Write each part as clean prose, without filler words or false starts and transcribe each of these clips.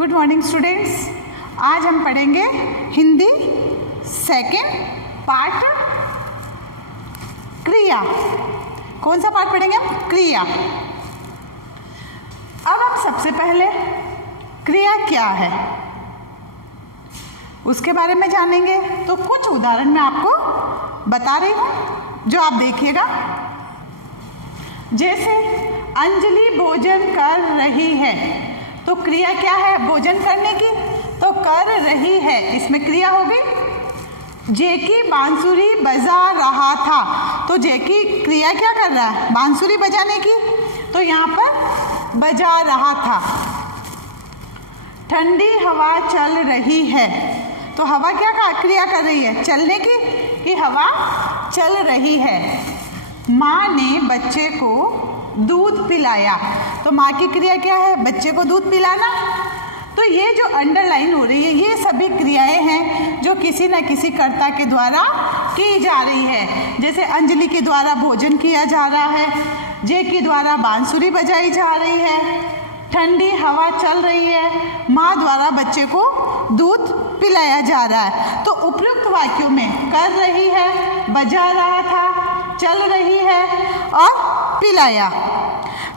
Good morning students. आज हम पढ़ेंगे हिंदी सेकेंड पार्ट क्रिया। कौन सा पार्ट पढ़ेंगे हम? क्रिया। अब हम सबसे पहले क्रिया क्या है उसके बारे में जानेंगे। तो कुछ उदाहरण मैं आपको बता रही हूँ जो आप देखिएगा। जैसे अंजलि भोजन कर रही है, तो क्रिया क्या है? भोजन करने की, तो कर रही है, इसमें क्रिया हो गई। जेकी बांसुरी बजा रहा था, तो जेकी क्रिया क्या कर रहा है? बांसुरी बजाने की, तो यहाँ पर बजा रहा था। ठंडी हवा चल रही है, तो हवा क्या क्रिया कर रही है? चलने की, कि हवा चल रही है। माँ ने बच्चे को दूध पिलाया, तो माँ की क्रिया क्या है? बच्चे को दूध पिलाना। तो ये जो अंडरलाइन हो रही है ये सभी क्रियाएं हैं जो किसी न किसी कर्ता के द्वारा की जा रही है। जैसे अंजलि के द्वारा भोजन किया जा रहा है, जे के द्वारा बांसुरी बजाई जा रही है, ठंडी हवा चल रही है, माँ द्वारा बच्चे को दूध पिलाया जा रहा है। तो उपयुक्त वाक्यों में कर रही है, बजा रहा था, चल रही है और पिलाया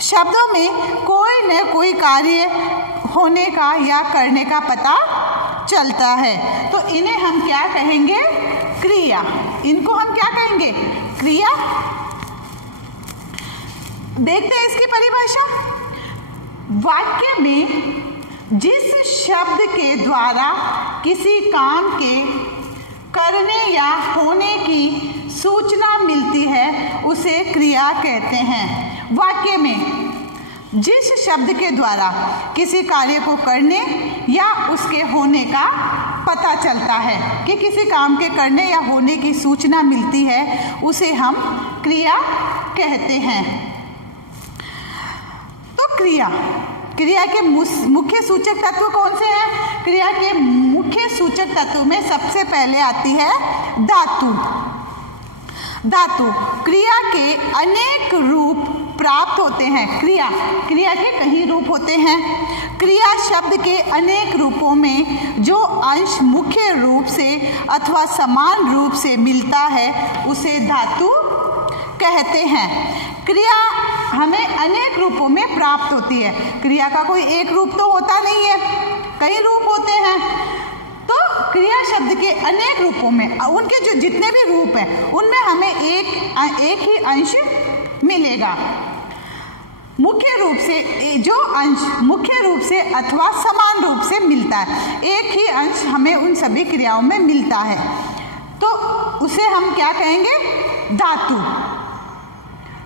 शब्दों में कोई न कोई कार्य होने का या करने का पता चलता है, तो इन्हें हम क्या कहेंगे? क्रिया। इनको हम क्या कहेंगे? क्रिया। देखते हैं इसकी परिभाषा। वाक्य में जिस शब्द के द्वारा किसी काम के करने या होने की सूचना मिलती है उसे क्रिया कहते हैं। वाक्य में जिस शब्द के द्वारा किसी कार्य को करने या उसके होने का पता चलता है, कि किसी काम के करने या होने की सूचना मिलती है, उसे हम क्रिया कहते हैं। तो क्रिया के मुख्य सूचक तत्व कौन से हैं? क्रिया के मुख्य सूचक तत्व में सबसे पहले आती है धातु। धातु क्रिया के अनेक रूप प्राप्त होते हैं। क्रिया के कई रूप होते हैं। क्रिया शब्द के अनेक रूपों में जो अंश मुख्य रूप से अथवा समान रूप से मिलता है उसे धातु कहते हैं। क्रिया हमें अनेक रूपों में प्राप्त होती है। क्रिया का कोई एक रूप तो होता नहीं है, कई रूप होते हैं। तो क्रिया शब्द के अनेक रूपों में उनके जो जितने भी रूप हैं उनमें हमें एक ही अंश मिलेगा। मुख्य रूप से जो अंश मुख्य रूप से अथवा समान रूप से मिलता है, एक ही अंश हमें उन सभी क्रियाओं में मिलता है, तो उसे हम क्या कहेंगे? धातु।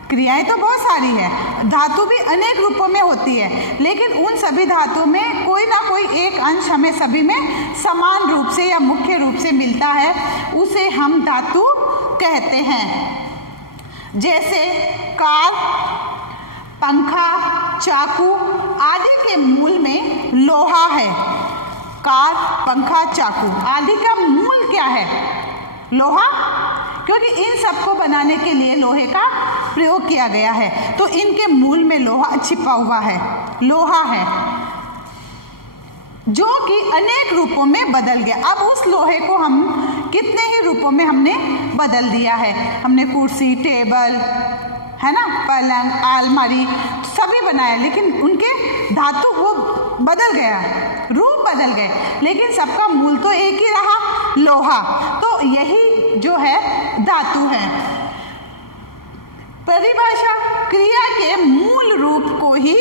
क्रियाएं तो बहुत सारी है, धातु भी अनेक रूपों में होती है, लेकिन उन सभी धातुओं में कोई ना कोई एक अंश हमें सभी में समान रूप से या मुख्य रूप से मिलता है, उसे हम धातु कहते हैं। जैसे कार, पंखा, चाकू आदि के मूल में लोहा है। कार, पंखा, चाकू आदि का मूल क्या है? लोहा, क्योंकि इन सबको बनाने के लिए लोहे का प्रयोग किया गया है, तो इनके मूल में लोहा छिपा हुआ है, लोहा है, जो कि अनेक रूपों में बदल गया। अब उस लोहे को हम कितने ही रूपों में हमने बदल दिया है। हमने कुर्सी, टेबल, है ना, पलंग, अलमारी सभी बनाया, लेकिन उनके धातु वो बदल गया, रूप बदल गए, लेकिन सबका मूल तो एक ही रहा, लोहा। तो यही जो है धातु है। परिभाषा, क्रिया के मूल रूप को ही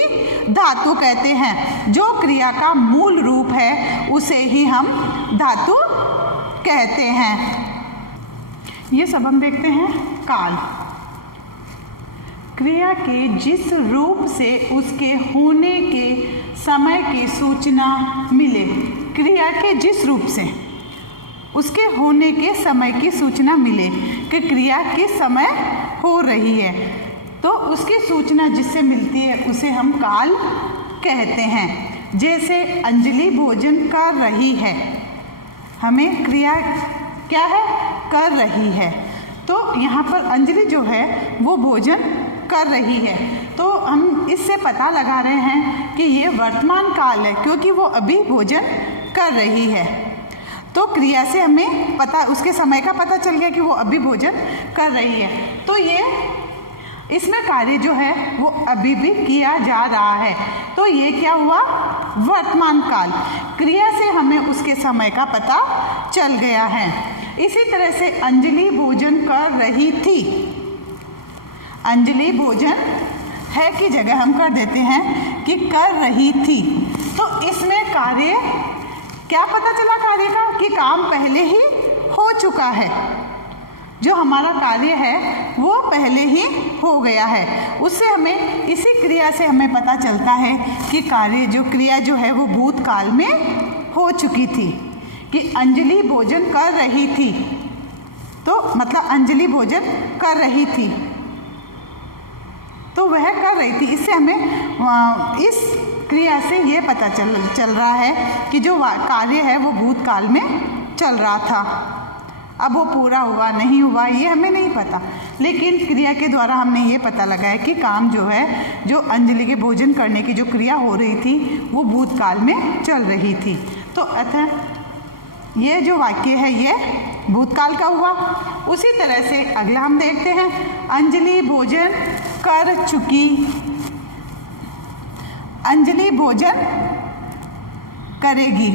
धातु कहते हैं। जो क्रिया का मूल रूप है उसे ही हम धातु कहते हैं। ये सब हम देखते हैं काल। क्रिया के जिस रूप से उसके होने के समय की सूचना मिले, क्रिया के जिस रूप से उसके होने के समय की सूचना मिले कि क्रिया किस समय हो रही है, तो उसकी सूचना जिससे मिलती है उसे हम काल कहते हैं। जैसे अंजलि भोजन कर रही है, हमें क्रिया क्या है? कर रही है, तो यहाँ पर अंजलि जो है वो भोजन कर रही है, तो हम इससे पता लगा रहे हैं कि ये वर्तमान काल है क्योंकि वो अभी भोजन कर रही है। तो क्रिया से हमें पता, उसके समय का पता चल गया कि वो अभी भोजन कर रही है। तो ये इसमें कार्य जो है वो अभी भी किया जा रहा है। तो ये क्या हुआ? वर्तमान काल। क्रिया से हमें उसके समय का पता चल गया है। इसी तरह से अंजलि भोजन कर रही थी। अंजलि भोजन है की जगह हम कर देते हैं कि कर रही थी। तो इसमें कार्य क्या पता चला? कार्य का कि काम पहले ही हो चुका है। जो हमारा कार्य है वो पहले ही हो गया है। उससे हमें, इसी क्रिया से हमें पता चलता है कि कार्य जो क्रिया जो है वो भूतकाल में हो चुकी थी। कि अंजलि भोजन कर रही थी, तो मतलब अंजलि भोजन कर रही थी, तो वह कर रही थी। इससे हमें इस क्रिया से ये पता चल रहा है कि जो कार्य है वो भूतकाल में चल रहा था। अब वो पूरा हुआ नहीं हुआ ये हमें नहीं पता, लेकिन क्रिया के द्वारा हमने ये पता लगाया कि काम जो है, जो अंजलि के भोजन करने की जो क्रिया हो रही थी वो भूतकाल में चल रही थी। तो अतः ये जो वाक्य है ये भूतकाल का हुआ। उसी तरह से अगला हम देखते हैं, अंजलि भोजन कर चुकी। अंजलि भोजन करेगी।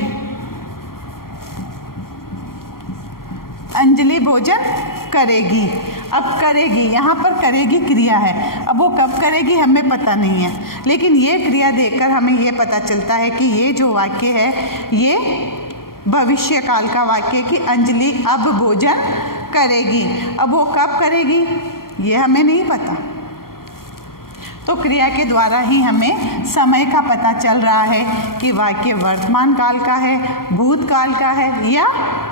अंजलि भोजन करेगी। अब करेगी, यहाँ पर करेगी क्रिया है। अब वो कब करेगी हमें पता नहीं है, लेकिन ये क्रिया देखकर हमें ये पता चलता है कि ये जो वाक्य है ये भविष्य काल का वाक्य कि अंजलि अब भोजन करेगी। अब वो कब करेगी ये हमें नहीं पता। तो क्रिया के द्वारा ही हमें समय का पता चल रहा है कि वाक्य वर्तमान काल का है, भूतकाल का है या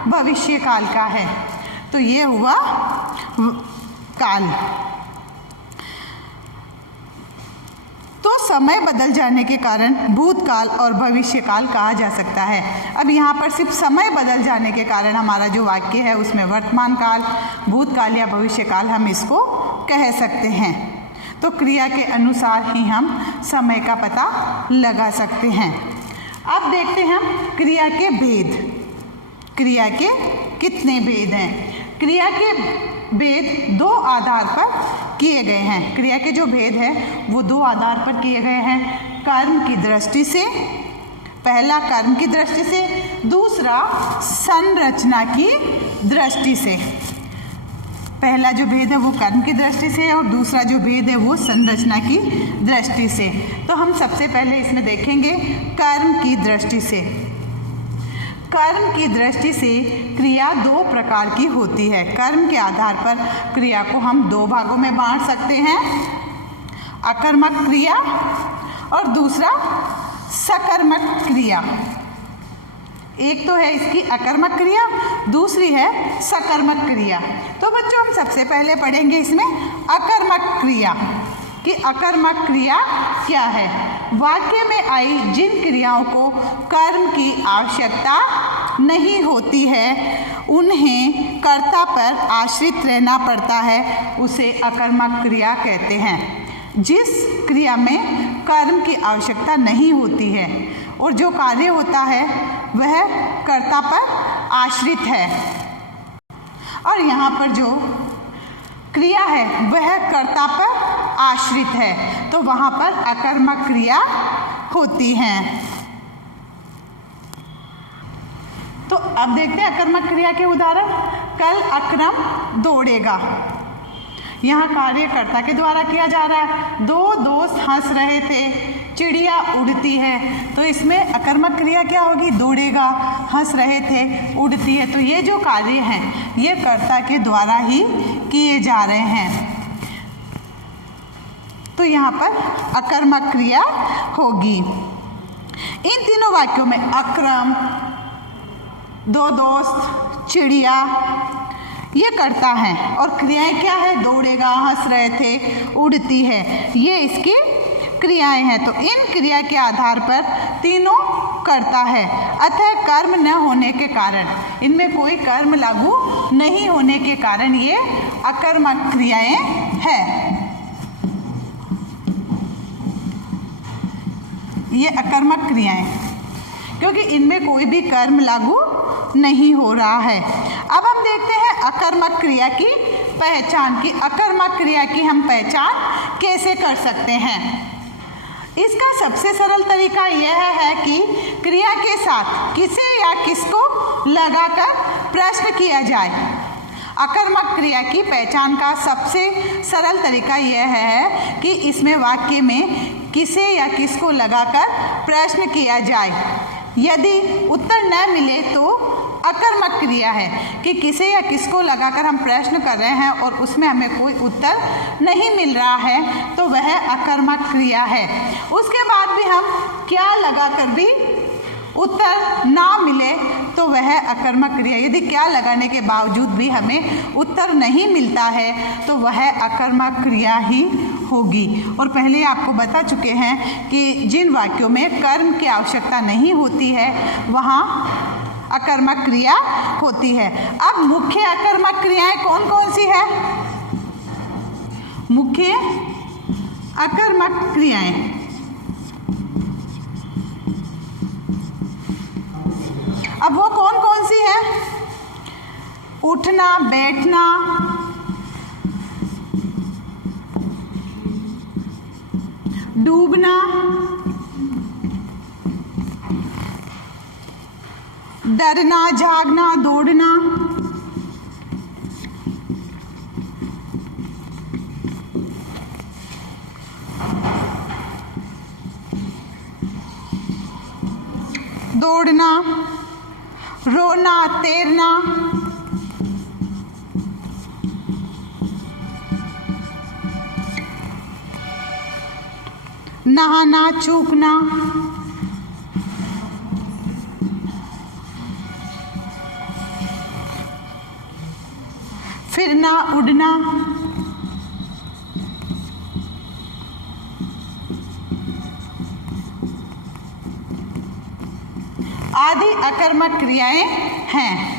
भविष्य काल का है। तो ये हुआ काल। तो समय बदल जाने के कारण भूतकाल और भविष्य काल कहा जा सकता है। अब यहाँ पर सिर्फ समय बदल जाने के कारण हमारा जो वाक्य है उसमें वर्तमान काल, भूतकाल या भविष्य काल हम इसको कह सकते हैं। तो क्रिया के अनुसार ही हम समय का पता लगा सकते हैं। अब देखते हैं हम क्रिया के भेद। क्रिया के कितने भेद हैं? क्रिया के भेद दो आधार पर किए गए हैं। क्रिया के जो भेद है वो दो आधार पर किए गए हैं। कर्म की दृष्टि से, पहला कर्म की दृष्टि से, दूसरा संरचना की दृष्टि से। पहला जो भेद है वो कर्म की दृष्टि से है और दूसरा जो भेद है वो संरचना की दृष्टि से। तो हम सबसे पहले इसमें देखेंगे कर्म की दृष्टि से। कर्म की दृष्टि से क्रिया दो प्रकार की होती है। कर्म के आधार पर क्रिया को हम दो भागों में बांट सकते हैं, अकर्मक क्रिया और दूसरा सकर्मक क्रिया। एक तो है इसकी अकर्मक क्रिया, दूसरी है सकर्मक क्रिया। तो बच्चों हम सबसे पहले पढ़ेंगे इसमें अकर्मक क्रिया कि अकर्मक क्रिया क्या है। वाक्य में आई जिन क्रियाओं को कर्म की आवश्यकता नहीं होती है, उन्हें कर्ता पर आश्रित रहना पड़ता है, उसे अकर्मक क्रिया कहते हैं। जिस क्रिया में कर्म की आवश्यकता नहीं होती है और जो कार्य होता है वह कर्ता पर आश्रित है, और यहाँ पर जो क्रिया है वह कर्ता पर आश्रित है, तो वहाँ पर अकर्मक क्रिया होती है। तो अब देखते हैं अकर्मक क्रिया के उदाहरण। कल अकरम दौड़ेगा। यहाँ कार्य कर्ता के द्वारा किया जा रहा है। दो दोस्त हंस रहे थे, चिड़िया उड़ती है। तो इसमें अकर्मक क्रिया क्या होगी? दौड़ेगा, हंस रहे थे, उड़ती है। तो ये जो कार्य हैं ये कर्ता के द्वारा ही किए जा रहे हैं, तो यहाँ पर अकर्मक क्रिया होगी। इन तीनों वाक्यों में अक्रम, दो दोस्त, चिड़िया ये कर्ता है और क्रियाएं क्या है? दौड़ेगा, हंस रहे थे, उड़ती है, ये इसकी क्रियाएं हैं। तो इन क्रिया के आधार पर तीनों कर्ता है। अतः कर्म न होने के कारण, इनमें कोई कर्म लागू नहीं होने के कारण ये अकर्मक क्रियाएं हैं। ये अकर्मक क्रियाएं, क्योंकि इनमें कोई भी कर्म लागू नहीं हो रहा है। अब हम देखते हैं अकर्मक क्रिया की पहचान की। अकर्मक क्रिया की हम पहचान कैसे कर सकते हैं? इसका सबसे सरल तरीका यह है कि क्रिया के साथ किसे या किसको लगाकर प्रश्न किया जाए। अकर्मक क्रिया की पहचान का सबसे सरल तरीका यह है कि इसमें वाक्य में किसे या किसको लगाकर प्रश्न किया जाए। यदि उत्तर न मिले तो अकर्मक क्रिया है कि किसे या किसको लगाकर हम प्रश्न कर रहे हैं और उसमें हमें कोई उत्तर नहीं मिल रहा है तो वह अकर्मक क्रिया है। उसके बाद भी हम क्या लगाकर भी उत्तर ना मिले तो वह अकर्मक क्रिया। यदि क्या लगाने के बावजूद भी हमें उत्तर नहीं मिलता है तो वह अकर्मक क्रिया ही होगी। और पहले आपको बता चुके हैं कि जिन वाक्यों में कर्म की आवश्यकता नहीं होती है वहाँ अकर्मक क्रिया होती है। अब मुख्य अकर्मक क्रियाएं कौन कौन सी है? मुख्य अकर्मक क्रियाएं अब वो कौन कौन सी है? उठना, बैठना, डूबना, डरना, जागना, दौड़ना, दौड़ना, रोना, तैरना, नहाना, चूकना, फिरना, उड़ना, आदि अकर्मक क्रियाएं हैं।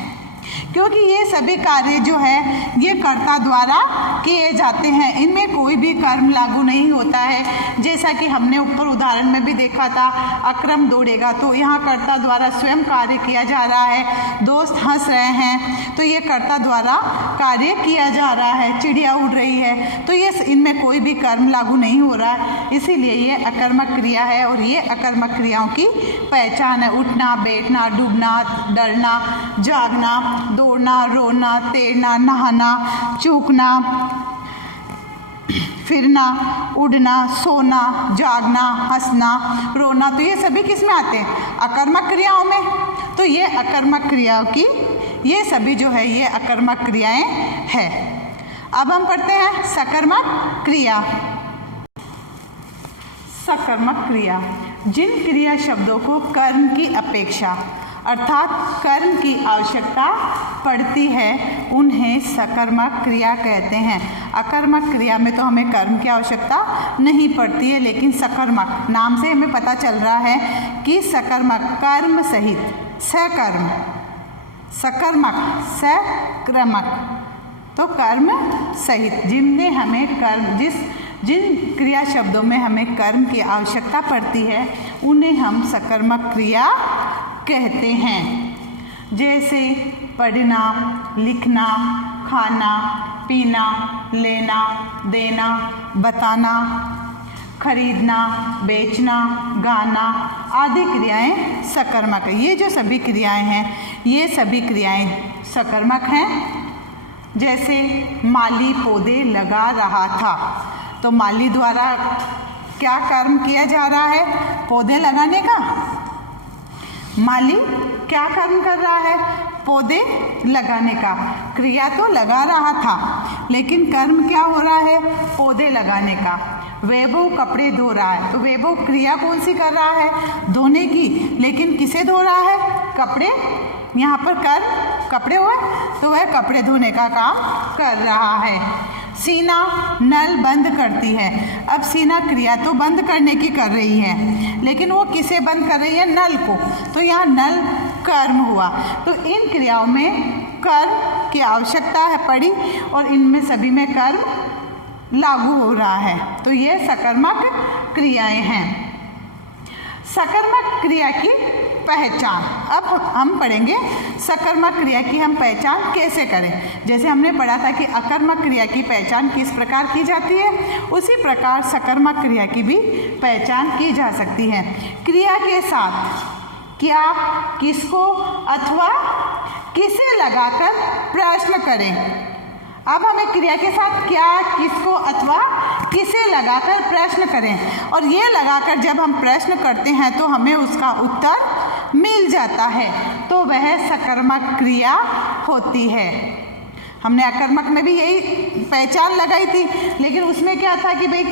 क्योंकि ये सभी कार्य जो है ये कर्ता द्वारा किए जाते हैं, इनमें कोई भी कर्म लागू नहीं होता है। जैसा कि हमने ऊपर उदाहरण में भी देखा था, अक्रम दौड़ेगा तो यहाँ कर्ता द्वारा स्वयं कार्य किया जा रहा है। दोस्त हंस रहे हैं तो ये कर्ता द्वारा कार्य किया जा रहा है। चिड़िया उड़ रही है तो ये इनमें कोई भी कर्म लागू नहीं हो रहा है, इसीलिए ये अकर्मक क्रिया है। और ये अकर्मक क्रियाओं की पहचान है। उठना, बैठना, डूबना, डरना, जागना, दौड़ना, रोना, तैरना, नहाना, चूकना, फिरना, उड़ना, सोना, जागना, हंसना, रोना, तो ये सभी किस में आते हैं? अकर्मक क्रियाओं में। तो ये अकर्मक क्रियाओं की ये सभी जो है ये अकर्मक क्रियाएं हैं। अब हम पढ़ते हैं सकर्मक क्रिया। सकर्मक क्रिया जिन क्रिया शब्दों को कर्म की अपेक्षा अर्थात कर्म की आवश्यकता पड़ती है उन्हें सकर्मक क्रिया कहते हैं। अकर्मक क्रिया में तो हमें कर्म की आवश्यकता नहीं पड़ती है, लेकिन सकर्मक नाम से हमें पता चल रहा है कि सकर्मक कर्म सहित सकर्म, सकर्मक सक्रमक तो कर्म सहित जिनमें हमें कर्म जिन क्रिया शब्दों में हमें कर्म की आवश्यकता पड़ती है उन्हें हम सकर्मक क्रिया कहते हैं। जैसे पढ़ना, लिखना, खाना, पीना, लेना, देना, बताना, खरीदना, बेचना, गाना आदि क्रियाएं सकर्मक है। ये जो सभी क्रियाएं हैं ये सभी क्रियाएं सकर्मक हैं। जैसे माली पौधे लगा रहा था तो माली द्वारा क्या कर्म किया जा रहा है? पौधे लगाने का। माली क्या कर्म कर रहा है? पौधे लगाने का। क्रिया तो लगा रहा था लेकिन कर्म क्या हो रहा है? पौधे लगाने का। वैभव कपड़े धो रहा है तो वैभव क्रिया कौन सी कर रहा है? धोने की, लेकिन किसे धो रहा है? कपड़े। यहाँ पर कर्म कपड़े हुए तो वह कपड़े धोने का काम कर रहा है। सीना नल बंद करती है। अब सीना क्रिया तो बंद करने की कर रही है लेकिन वो किसे बंद कर रही है? नल को। तो यहाँ नल कर्म हुआ। तो इन क्रियाओं में कर्म की आवश्यकता है पड़ी और इनमें सभी में कर्म लागू हो रहा है। तो ये सकर्मक क्रियाएं हैं। सकर्मक क्रिया की पहचान। अब हम पढ़ेंगे सकर्मक क्रिया की हम पहचान कैसे करें। जैसे हमने पढ़ा था कि अकर्मक क्रिया की पहचान किस प्रकार की जाती है, उसी प्रकार सकर्मक क्रिया की भी पहचान की जा सकती है। क्रिया के साथ क्या, किसको अथवा किसे लगाकर प्रश्न करें। अब हमें क्रिया के साथ क्या, किसको अथवा किसे लगाकर प्रश्न करें, और ये लगाकर जब हम प्रश्न करते हैं तो हमें उसका उत्तर मिल जाता है, तो वह सकर्मक क्रिया होती है। हमने अकर्मक में भी यही पहचान लगाई थी, लेकिन उसमें क्या था कि भाई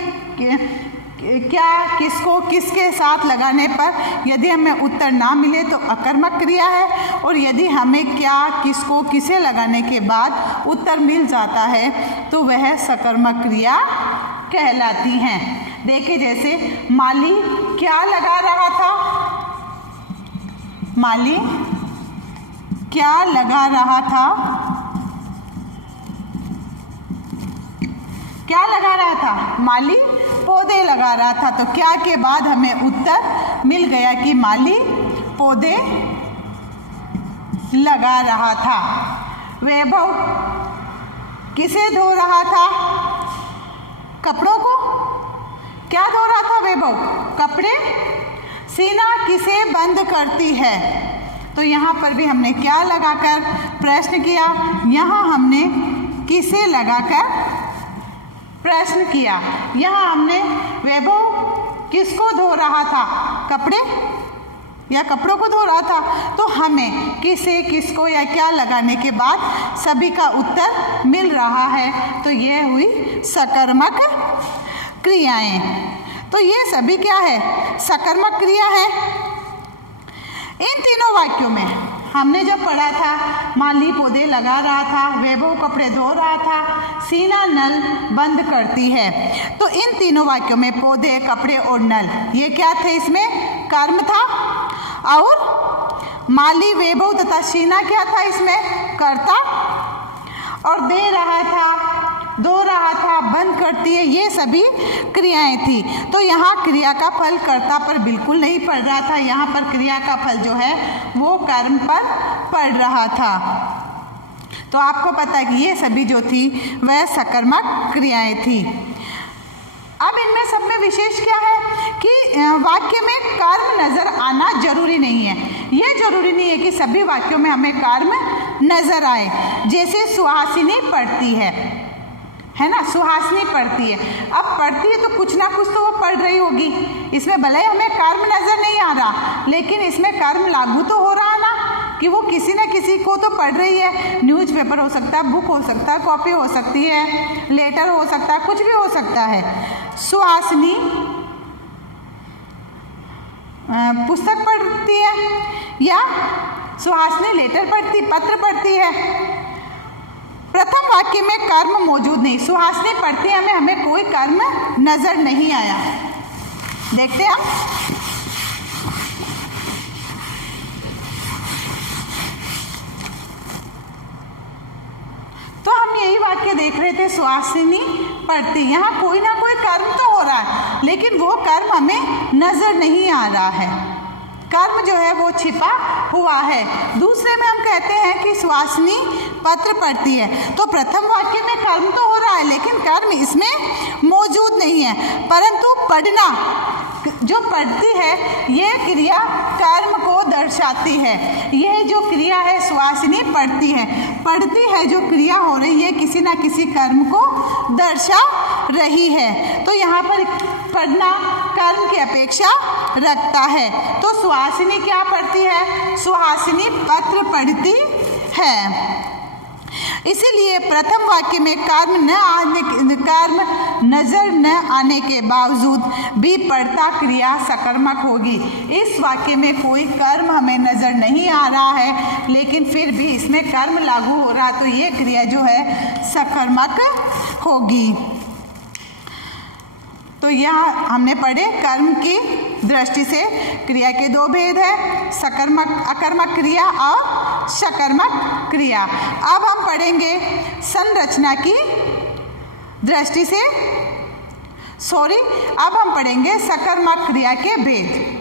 क्या, किसको, किसके साथ लगाने पर यदि हमें उत्तर ना मिले तो अकर्मक क्रिया है, और यदि हमें क्या, किसको, किसे लगाने के बाद उत्तर मिल जाता है तो वह सकर्मक क्रिया कहलाती हैं। देखिए जैसे माली क्या लगा रहा था, माली क्या लगा रहा था, क्या लगा रहा था, माली पौधे लगा रहा था। तो क्या के बाद हमें उत्तर मिल गया कि माली पौधे लगा रहा था। वैभव किसे धो रहा था, कपड़ों को। क्या धो रहा था वैभव, कपड़े। सीना किसे बंद करती है, तो यहाँ पर भी हमने क्या लगाकर प्रश्न किया, यहाँ हमने किसे लगाकर प्रश्न किया। यहाँ हमने वैभव किसको धो रहा था, कपड़े या कपड़ों को धो रहा था, तो हमें किसे, किसको या क्या लगाने के बाद सभी का उत्तर मिल रहा है, तो ये हुई सकर्मक क्रियाएं। तो ये सभी क्या है, सकर्मक क्रिया है। इन तीनों वाक्यों में हमने जब पढ़ा था, माली पौधे लगा रहा था, वैभव कपड़े धो रहा था, सीना नल बंद करती है, तो इन तीनों वाक्यों में पौधे, कपड़े और नल ये क्या थे, इसमें कर्म था, और माली, वैभव तथा सीना क्या था, इसमें कर्ता, और दे रहा था, धो रहा था, बंद करती है, ये सभी क्रियाएं थी। तो यहाँ क्रिया का फल कर्ता पर बिल्कुल नहीं पड़ रहा था, यहाँ पर क्रिया का फल जो है वो कर्म पर पड़ रहा था। तो आपको पता है कि ये सभी जो थी वह सकर्मक क्रियाएं थी। अब इनमें सब में विशेष क्या है कि वाक्य में कर्म नजर आना जरूरी नहीं है। ये जरूरी नहीं है कि सभी वाक्यों में हमें कर्म नजर आए। जैसे सुहासिनी पढ़ती है ना, सुहासिनी पढ़ती है, अब पढ़ती है तो कुछ ना कुछ तो वो पढ़ रही होगी, इसमें भले हमें कर्म नजर नहीं आ रहा, लेकिन इसमें कर्म लागू तो हो रहा ना, कि वो किसी न किसी को तो पढ़ रही है। न्यूज़पेपर हो सकता है, बुक हो सकता है, कॉपी हो सकती है, लेटर हो सकता है, कुछ भी हो सकता है। सुहासिनी पुस्तक पढ़ती है या सुहासिनी लेटर पढ़ती, पत्र पढ़ती है। प्रथम वाक्य में कर्म मौजूद नहीं, सुहासिनी पढ़ती है, हमें कोई कर्म नजर नहीं आया। देखते हैं हम, तो हम यही वाक्य देख रहे थे, सुहासिनी पढ़ती, यहाँ कोई ना कोई कर्म तो हो रहा है, लेकिन वो कर्म हमें नजर नहीं आ रहा है, कर्म जो है वो छिपा हुआ है। दूसरे में हम कहते हैं कि सुहासिनी पत्र पढ़ती है, तो प्रथम वाक्य में कर्म तो हो रहा है, लेकिन कर्म इसमें मौजूद नहीं है, परंतु पढ़ना, जो पढ़ती है ये क्रिया कर्म को दर्शाती है। यह जो क्रिया है सुहासिनी पढ़ती है जो क्रिया हो रही है किसी ना किसी कर्म को दर्शा रही है, तो यहाँ पर पढ़ना कर्म की अपेक्षा रखता है। तो सुहासिनी क्या पढ़ती है, सुहासिनी पत्र पढ़ती है। इसीलिए प्रथम वाक्य में कर्म नजर न आने के बावजूद भी पढ़ता क्रिया सकर्मक होगी। इस वाक्य में कोई कर्म हमें नजर नहीं आ रहा है, लेकिन फिर भी इसमें कर्म लागू हो रहा, तो ये क्रिया जो है सकर्मक होगी। तो यहाँ हमने पढ़े कर्म की दृष्टि से क्रिया के दो भेद है, सकर्मक अकर्मक क्रिया और सकर्मक क्रिया। अब हम पढ़ेंगे संरचना की दृष्टि से, अब हम पढ़ेंगे सकर्मक क्रिया के भेद।